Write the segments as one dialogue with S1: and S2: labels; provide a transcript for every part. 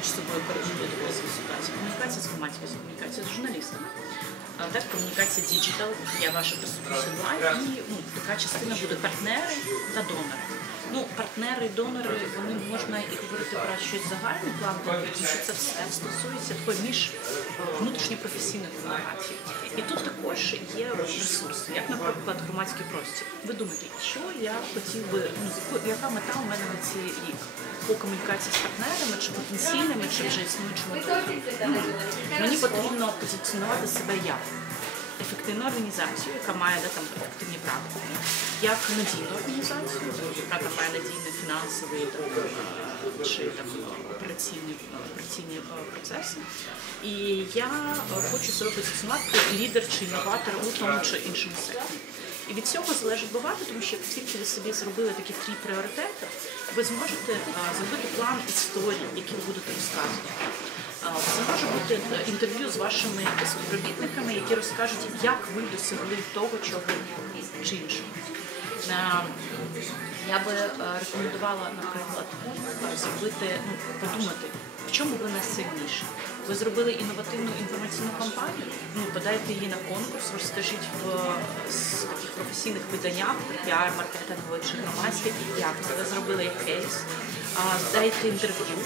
S1: між собою розвиток ситуації. Комунікація з громадськістю, комунікація з журналістами. Так, комунікація діджитал, я ваша присутність онлайн, і ну, така частина буде партнери та донори. Ну, партнери донори, вони можна і говорити про щось загальне план, тому що це все стосується такої між е, внутрішньопрофесійної комунікації. І тут також є ресурси, як, наприклад, громадський простір. Ви думаєте, що я хотів би, ну, яка мета у мене на цей рік? По комунікації з партнерами, чи потенційними, чи вже існуючими? Мені потрібно позиціонувати себе як ефективну організацію, яка має да, там, ефективні практики, як надійну організацію, яка там має надійний фінансовий чи там, операційні, операційні е, процеси. І я е, хочу себе позиціонувати лідер чи інноватор у тому чи іншому секторі. І від цього залежить багато, тому що як тільки ви собі зробили такі три пріоритети, ви зможете е, зробити план історій, які ви будете розказувати. Це може бути е, інтерв'ю з вашими співробітниками, які розкажуть, як ви досягли того, чого чи іншого. Е, Я би е, рекомендувала, наприклад, е, зробити, ну, подумати, в чому ви найсильніші. Ви зробили інновативну інформаційну кампанію, ну подайте її на конкурс, розкажіть в таких професійних виданнях, піар, маркетингових чи громадських, як це ви зробили як кейс. Дайте інтерв'ю.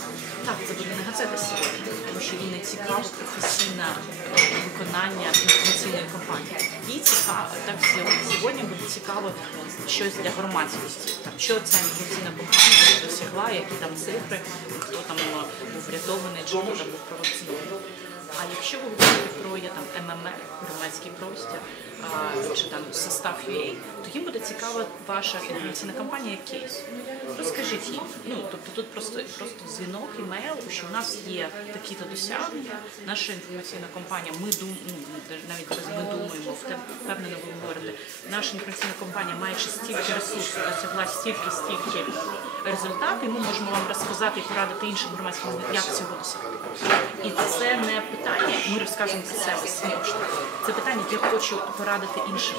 S1: Так, це буде не газета сьогодні, тому що їй не цікаво професійне е, виконання інформаційної кампанії. Їй цікаво, так сьогодні, буде цікаво щось для громадськості. Там, що ця інформаційна кампанія досягла, які там цифри, хто там е, був врятований, чи хто там був провакцинований. А якщо ви говорите про є там ММР, громадський простір а, чи там состав UA, то їм буде цікава ваша інформаційна кампанія кейс. Розкажіть їм. Ну тобто тут просто просто дзвінок, імейл, що у нас є такі-то досягнення. Наша інформаційна кампанія. Ми дум, ну, навіть зараз ми думаємо, впевнено ви говорите. Наша інформаційна кампанія має стільки ресурсів, досягла стільки, стільки результатів. Ми можемо вам розказати і порадити іншим громадським як цього досягти. І це не питання, ми розкажемо про себе. Це питання, я хочу порадити іншим,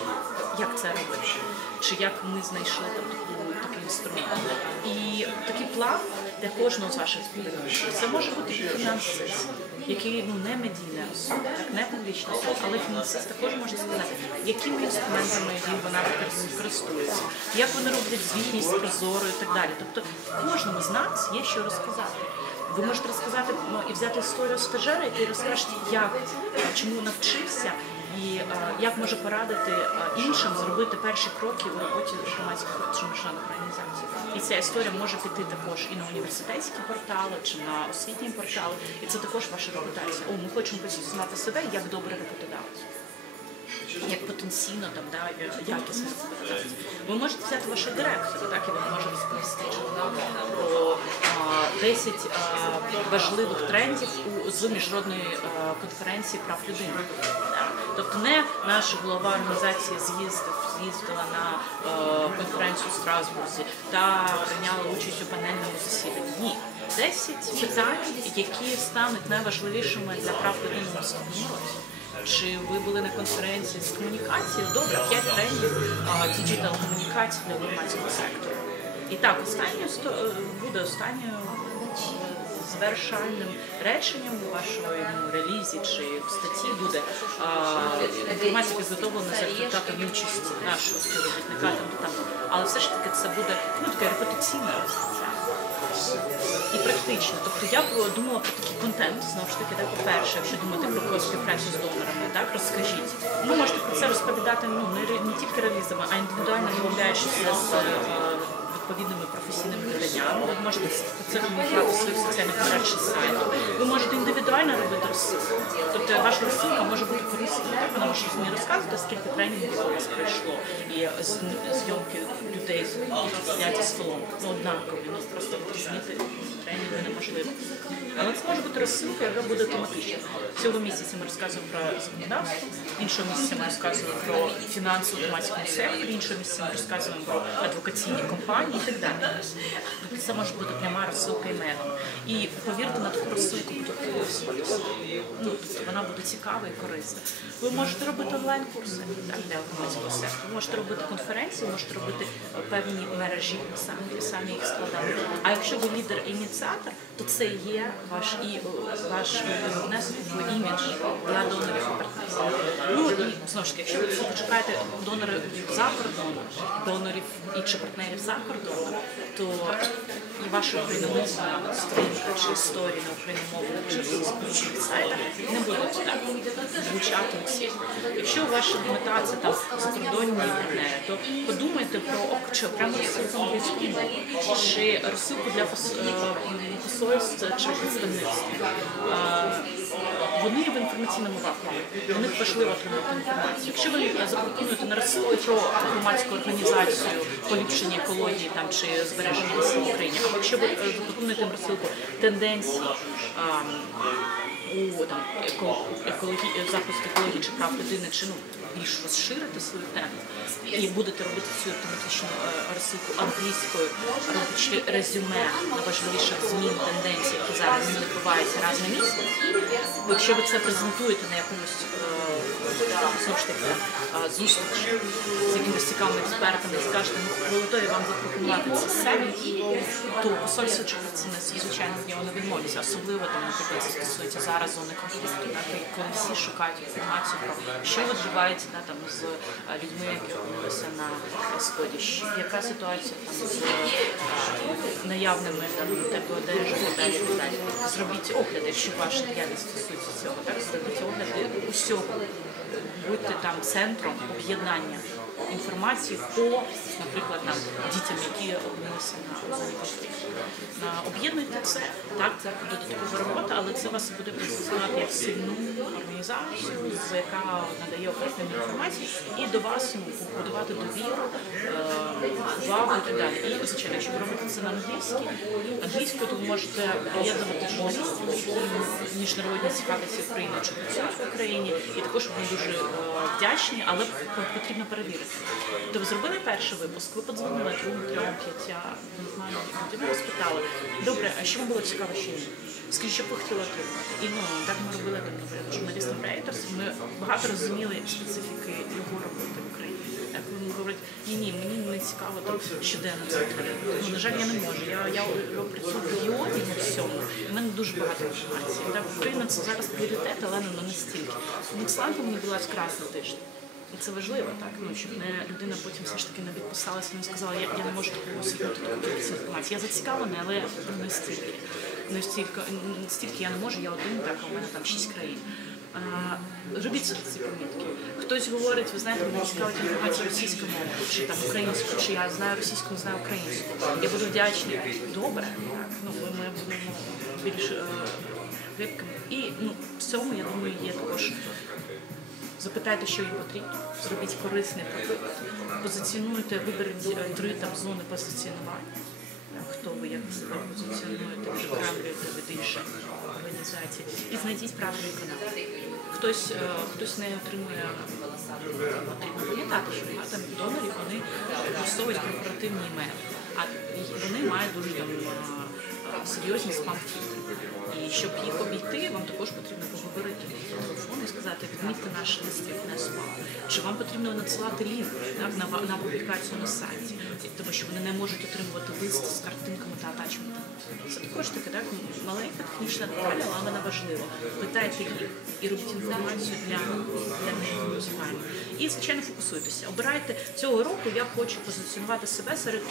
S1: як це робити, чи як ми знайшли там таку такий інструмент. І такий план для кожного з ваших співробітників. Це може бути і фінансист, який ну не медійна особа, не публічна особа, але фінансист також може сказати, якими інструментами він вона користується, як вони роблять звітність прозоро і так далі. Тобто кожному з нас є що розказати. Ви можете розказати ну, і взяти історію стажера, який розкаже, як чому навчився, і е, як може порадити е, іншим зробити перші кроки в роботі громадських чи міжнародних організацій. І ця історія може піти також і на університетські портали, чи на освітні портали. І це також ваша репутація. О, ми хочемо позиціонувати себе як добрий роботодавець. Як потенційно там да якісно. Ви можете взяти вашого директора, так і він може розповісти про а, 10 важливих трендів з міжнародної конференції прав людини. Тобто не наша голова організації з'їздив, з'їздила на е, конференцію в Страсбурзі та прийняла участь у панельному засіданні. Ні. 10 питань, які стануть найважливішими для прав людини у наступному році. Чи ви були на конференції з комунікації? Добре, 5 трендів діджитал комунікації для громадського сектору. І так, останнє е, буде останньою е, завершальним реченням у вашої ну, релізі чи в статті буде інформація підготовлена за результатами участі нашого співробітника там, там. Але все ж таки це буде ну, така репутаційна стаття і практично. Тобто я думала про такий контент, знову ж таки, так, по-перше, якщо думати про співпрацю з донорами, так, розкажіть. Ви можете про це розповідати ну, не, не тільки релізами, а індивідуально домовляючись з е, відповідними професійними виданнями. Ви можете це комунікувати в своїх соціальних мережах чи сайтах. Ви можете індивідуально робити розсилку. Тобто ваша розсилка може бути корисною. Так? Вона може не розказувати, скільки тренінгів у вас пройшло, і зйомки людей, які сидять за столом. Ну, однакові, ну просто відрізнити тренінги неможливо. Але це може бути розсилка, яка буде тематична. Цього місяця ми розказуємо про законодавство, іншого місяця ми розказуємо про фінансову громадському секторі, іншого місяця ми розказуємо про адвокаційні компанії. І так далі. Це може бути пряма розсилка імейлом. І повірте, на таку розсилку будуть підписуватися. Ну, тобто вона буде цікава і корисна. Ви можете робити онлайн-курси для громадського сектору. Ви можете робити конференції, можете робити певні мережі, самі, самі їх складати. А якщо ви лідер-ініціатор, то це є ваш і ваш внесок в імідж для донорів партнерів. Ну і знову ж таки, якщо ви почекаєте донорів за кордоном, донорів і чи партнерів за кордоном, то і ваша україномовна сторінка чи історія на україномовних чи російськомовних сайтах не будуть так звучати усіх. Якщо ваша мета це там закордонні партнери, то подумайте про чи окрему розсилку англійської мови, чи розсилку для е, посольств чи представництв. Е, Вони в інформаційному вакуумі. вони важливо отримати інформацію. Якщо ви запропонуєте на про громадську організацію поліпшення екології там чи збереження лісів в Україні, або якщо ви е, запропонуєте на розсилку тенденції а, у там еко, екологі, захист екології чи прав людини, чи ну більш розширити свою тему і будете робити цю тематичну е, розсилку англійською, робячи резюме найважливіших змін тенденцій, які зараз відбуваються раз на місяць. Якщо ви це презентуєте на якомусь е, знову ж таки е, зустрічі з якимись цікавими експертами скажете, ми ми готові вам запропонувати це самі, то посольство це звичайно в нього не відмовляться. Особливо там, наприклад, стосується зараз зони конфлікту, коли всі шукають інформацію про що відбувається да, там, з е, людьми, які опинилися на е, сході, яка ситуація там з а, наявними там теплоодежі і далі, далі. Зробіть огляди, якщо ваша діяльність стосується цього, так зробіть огляди усього. Будьте там центром об'єднання інформації по, наприклад, нам дітям, які опинилися на. На- Об'єднуйте це, так, це буде додаткова робота, але це вас буде позиціонувати як сильну організацію, яка надає оперативну інформацію, і до вас ну, побудувати довіру, е, увагу і так далі. І звичайно, якщо ви робите це на англійській, англійською, то ви можете приєднувати журналістів, міжнародні цікавляться Україною чи працюють в Україні, і також вони дуже е, вдячні, але потрібно перевірити. То ви зробили перший випуск, ви подзвонили двом, трьом, п'ятя, не знаю, ви спитали, добре, а що вам було цікаво, що ні? Скажіть, що б ви хотіли отримати? І ну так ми робили там, наприклад, журналістом Reuters, ми багато розуміли специфіки його роботи в Україні. Так він говорить, ні, ні, мені не цікаво там щоденно це отримати. Ну, на жаль, я не можу. Я, я працюю в регіоні на всьому. в мене дуже багато інформації. Так, Україна це зараз пріоритет, але не настільки. Ніксланка мені була якраз на тиждень. І це важливо, так ну щоб не людина потім все ж таки не відписалася, не сказала, я, я не можу освітити таку інформацію. Я зацікавлена, але не стільки. Не стільки, стільки я не можу, я один, так, у мене там шість країн. А, робіть ці помітки. Хтось говорить, ви знаєте, мені цікавить інформація російською мовою, чи там українською, чи я знаю російську, не знаю українську. Я буду вдячна. Добре, так, ну ми, будемо більш е, гибкими. І ну, в цьому, я думаю, є також Запитайте, що їм потрібно, зробіть корисний продукт, позиціонуйте, виберіть е, три там зони позиціонування. Е, Хто ви як себе позиціонуєте, відокремлюєте від інших організацій, і знайдіть правильний канал. Хтось, е, хтось не отримує пам'ятати, що багато донорів вони використовують корпоративні імейли, а вони мають дуже там серйозні спам-фільтри. І щоб їх обійти, вам також потрібно поговорити по телефону і сказати, відмітьте наш лист спам. Чи вам потрібно надсилати лінк на, на публікацію на сайті, тому що вони не можуть отримувати лист з картинками та атачментами. Це також таке так, маленька технічна деталь, але вона важлива. Питайте їх і робіть інформацію для, для них. І, звичайно, фокусуйтеся. Обирайте цього року, я хочу позиціонувати себе серед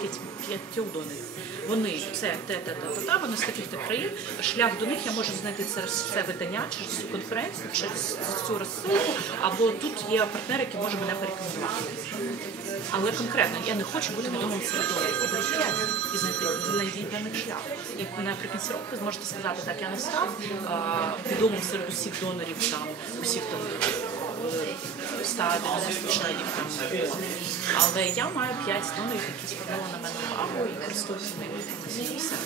S1: п'ятьох донорів. Вони це те, те, те, те, те, вони з таких то країн. Шлях до них я можу знайти через це видання, через цю конференцію, через цю розсилку, або тут є партнер, який може мене порекомендувати. Але конкретно я не хочу бути відомим серед донорів. І знайти знайдіть для них шлях. І наприкінці року ви зможете сказати, так я не став відомим серед усіх донорів там, усіх там. е, 190 членів там Але я маю 5 донорів, які звернули на мене увагу і користуються сервісом.